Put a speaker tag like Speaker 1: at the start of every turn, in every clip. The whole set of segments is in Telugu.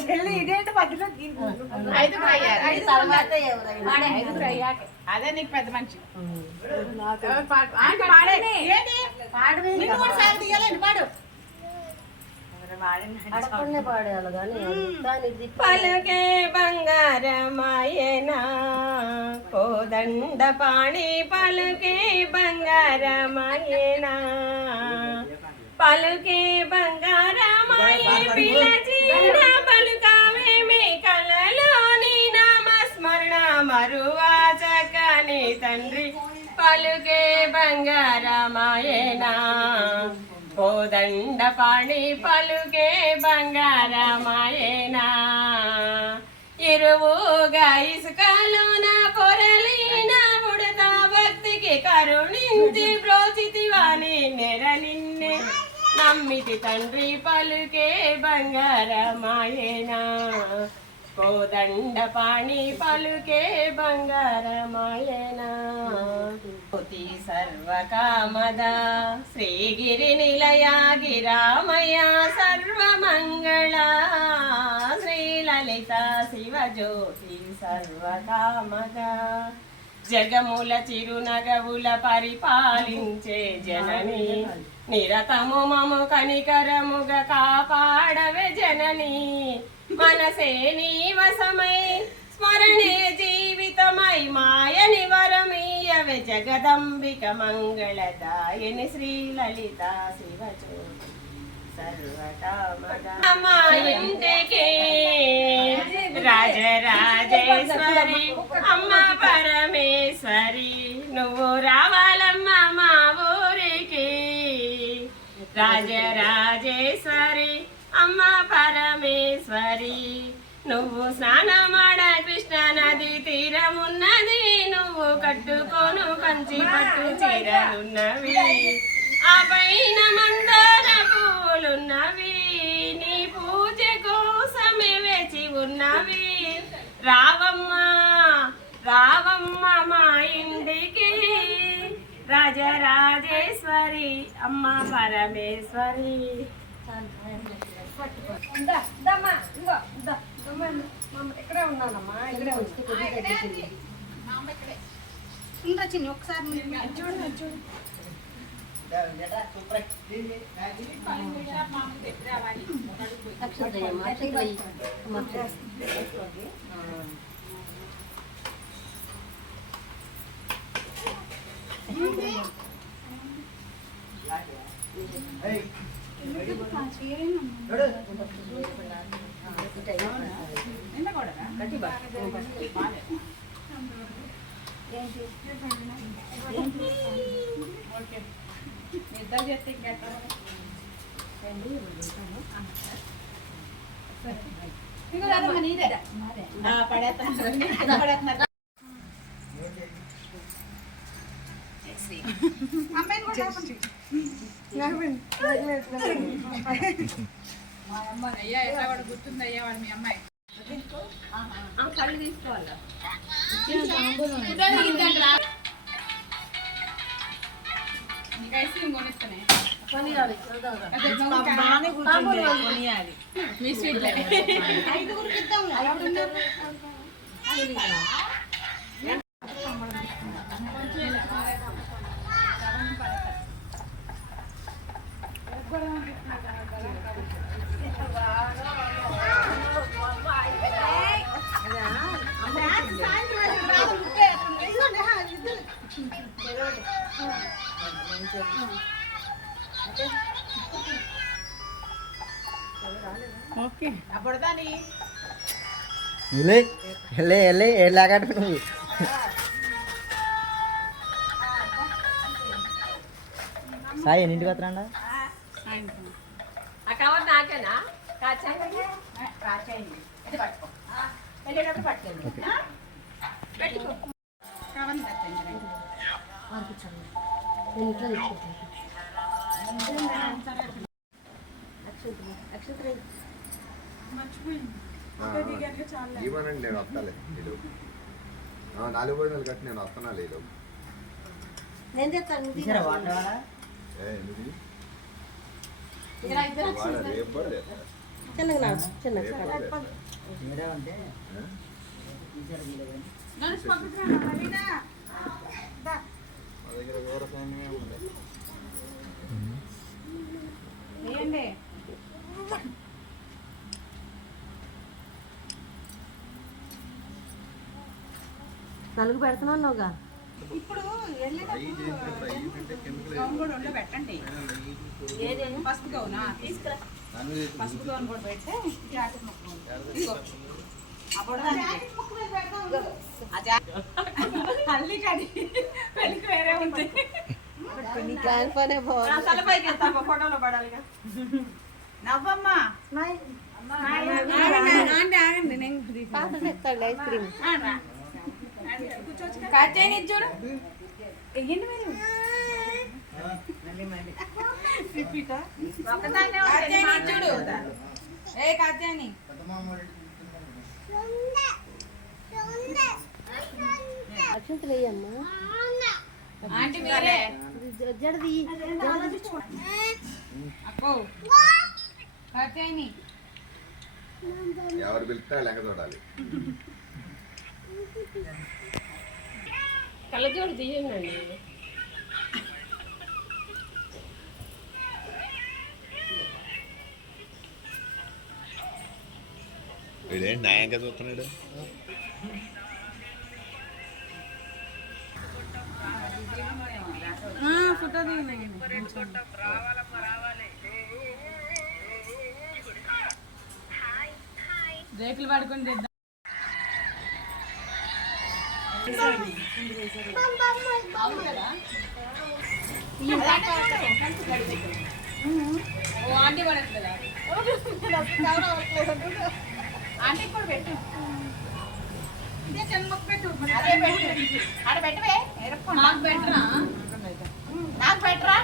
Speaker 1: చెల్లి ఇదేంటి మధ్యలో
Speaker 2: అదే నీకు పెద్ద మనిషి. పాడు ఆ, పాడే.
Speaker 3: కోదండ పాణి పలుకే బంగారమాయనా పలుకే బంగారమాయ పిలచిన పలుకావేమి కలలోని నామస్మరణ మరువాచకని తండ్రి. పలుకే బంగారమాయనా కోదండ పాణి పలుకే బంగారమాయనా ఇరువుగా ఇసుకలో నమ్మితి తండ్రి పలుకే బంగారమాయేనా? కోదండ పాణి పలుకే బంగారమాయేనా? కోతి సర్వకామద శ్రీగిరి నిలయ గిరామయ సర్వమంగళ శ్రీలలిత శివజ్యోతి సర్వకామద. జగముల చిరునగవుల పరిపాలించే జనని నిరతము మము కనికరముగ కాపాడవే జనని. మనసే నీ వశమై స్మరణే జీవితమై మాయని వరమీయవే జగదంబిక మంగళదాయని శ్రీ లలిత శివచో ఇంటికి రాజరాజేశ్వరి అమ్మ పరమేశ్వరి నువ్వు రావాలమ్మా రాజరాజేశ్వరి అమ్మ పరమేశ్వరి. నువ్వు స్నానమాడ కృష్ణ నది తీరమున్నది నువ్వు కట్టుకోను కంచి పట్టు చీరలున్నవి. ఆ పైన మందార పూలున్నవి నీ పూజ కోసమే వేచి ఉన్నవి. రావమ్మ రావమ్మ మా ఇంటికి రాజరాజేశ్వరి అమ్మ పరమేశ్వరి. ఇక్కడే ఉన్నానమ్మా ఇక్కడే వచ్చి
Speaker 2: మా ఇక్కడే ఒకసారి చూడండి చూడు పడేస్తాను పడేస్తున్నారు మా అమ్మ అయ్యా ఎట్లా వాడు గుర్తుంది అయ్యా వాడు మీ అమ్మాయి
Speaker 3: కళ్ళు తీసుకోవాలా
Speaker 2: ఓకే. అప్పుడు దాని
Speaker 4: వెళ్ళే వెళ్ళే వెళ్ళే ఏళ్ళాగట్టు నువ్వు. సాయి ఎన్నింటికి
Speaker 2: ఇది పట్టుకో.
Speaker 5: ఇవ్వనండి నేను వస్తాలే ఇడు నాలుగు భోజనాలు కట్టి నేను వస్తున్నా లేదు
Speaker 3: నేను తెస్తాను
Speaker 4: చూసారా
Speaker 3: చిన్నగా చిన్న
Speaker 2: గణేష్ పంపించాను
Speaker 5: ఉంది.
Speaker 2: వేయండి.
Speaker 3: నలుగు పెడుతున్నావుగా?
Speaker 2: ఇప్పుడు గౌన్ కూడా ఒళ్ళో పెట్టండి. పసుపు గౌనా? తీసుకురా పసుపు గౌన్ కూడా పెడితే జాకెట్ పెళ్ళికి వేరే ఉంది ఫోటోలో పడాలిగా నవ్వమ్మా
Speaker 3: ఐస్ క్రీమ్
Speaker 2: చూడు. మరి ఏ కాచేని
Speaker 5: ఎవరు పిలిస్తే లెక్క చూడాలి
Speaker 3: కళ్ళజోడు తీయండి
Speaker 5: వీడేం న్యాయంగా చూస్తున్నాడు
Speaker 2: ఫోటో రేకులు పడుకొని తెద్దాం. ఓ ఆంటీ పడట్లేదా? ఆంటీ కూడా పెట్టు. ఇదే చిన్న మొక్క పెట్టు అదే పెట్టు. ఆడ పెట్టవే. నాకు పెట్టరా? నాకు పెట్టరా?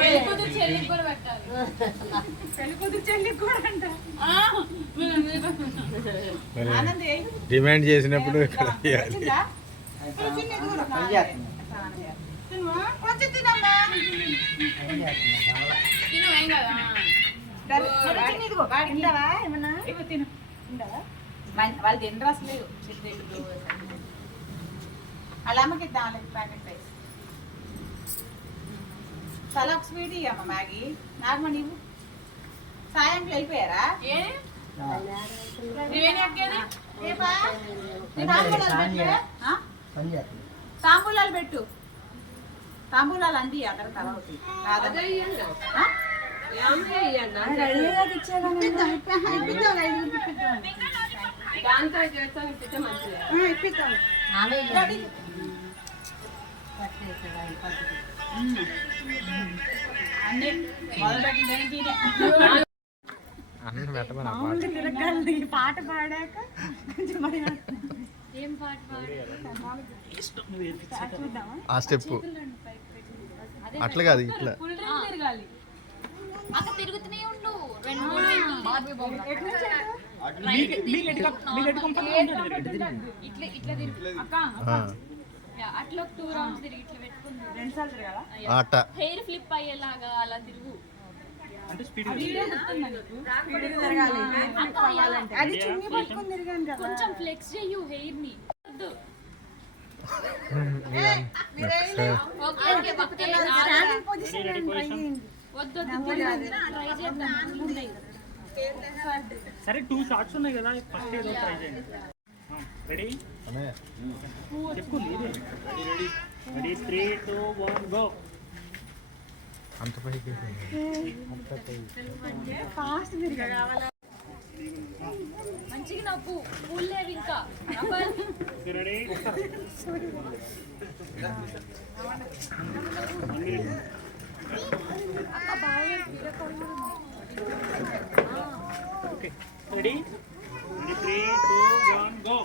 Speaker 2: పెళ్ళి కూతురు చెల్లికి కూడా పెట్టాలి. పెళ్ళి కూతురు చెల్లికి కూడా అంట. ఆనంది.
Speaker 5: డిమాండ్ చేసినప్పుడు ఇక్కడ?
Speaker 2: కొంచెం. తినువా? తినమ్మా. తిను, ఏం కాదు. వాళ్ళు తినరు అసలు. అమ్మకి ఇద్దాం వాళ్ళకి ప్యాకెట్ రైస్ తల ఒక స్వీట్ ఇవ్వమ్మ మ్యాగీ. నాకు మన ఇవ్వు. సాయంత్రం వెళ్ళిపోయారా ఏ? బా? నీ తాంబూలాలు పెట్టు. తాంబూలాలు పెట్టు. తాంబూలాలు అంది అక్కడ తర్వాత పాట. పాడాక
Speaker 5: ఆ స్టెప్ అట్లా కాదు ఇట్లా.
Speaker 6: అక్క తిరుగుతూనే ఉండు. రెండు మూడు బార్బీ బొమ్మ ఇట్లా ఇట్లా తిరుగు. అక్క
Speaker 5: ఆ,
Speaker 6: యా, అట్లా టూ రౌండ్స్ తిరిగి ఇట్లా పెట్టుకుంది.
Speaker 2: రెండు సార్లు తిరగాలా?
Speaker 6: హెయిర్ ఫ్లిప్ అయ్యేలాగా అలా తిరుగు.
Speaker 2: అది చున్నీ పట్టుకొని తిరిగాను కదా.
Speaker 6: కొంచెం ఫ్లెక్స్ చెయ్యు హెయిర్ని. వద్దు.
Speaker 2: Okay,
Speaker 6: okay, okay. Standing position try
Speaker 7: సరే టూ షార్ట్స్ ఉన్నాయి కదా ఫస్ట్ ఏదో ట్రై చేయండి. రెడీ చెప్పు ready three two one go
Speaker 5: అంత పైకి
Speaker 2: ఫాస్ట్
Speaker 6: మంచిగా నవ్వు. పూలు లేవు ఇంకా.
Speaker 7: Ready okay ready ready three two one go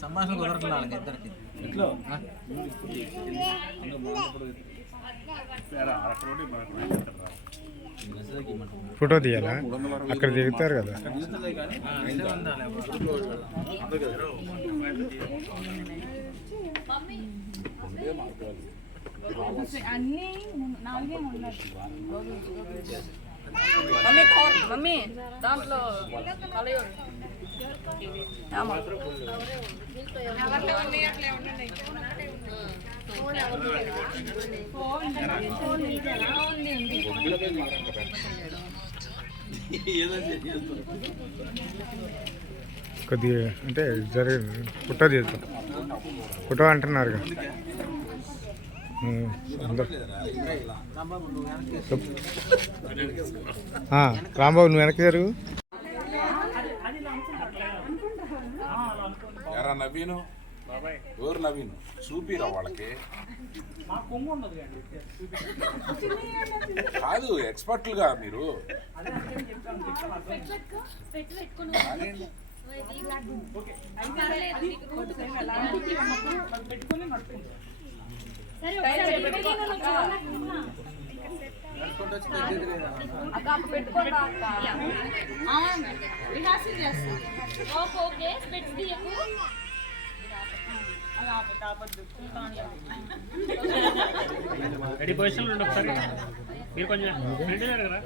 Speaker 8: సంభాషణ కుదరట్లేదు వాళ్ళకి ఇద్దరికి
Speaker 9: ఫోటో తీయాలా? అక్కడ దిగుతారు కదా.
Speaker 2: అన్ని నాలుగే
Speaker 10: మమ్మీ కౌ- మమ్మీ దాంట్లో కలయోడు
Speaker 9: కొద్దిగా అంటే జరిగింది ఫోటో తీస్తాం ఫోటో అంటున్నారు రాంబాబు నువ్వు వెనక్కి జరుగు.
Speaker 6: ఎరా నవీను?
Speaker 7: బాబాయ్
Speaker 6: ఎవరు నవీను? చూపిరా వాళ్ళకి. కాదు ఎక్స్పర్ట్లుగా మీరు.
Speaker 10: పెట్టుకోండి
Speaker 7: రెడీ పొజిషన్లో ఉండి ఒకసారి. మీరు కొంచెం ఫ్రెండ్ కదా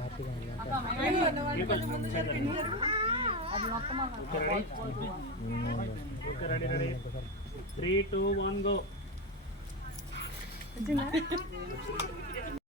Speaker 7: okay ready. Ready three two one go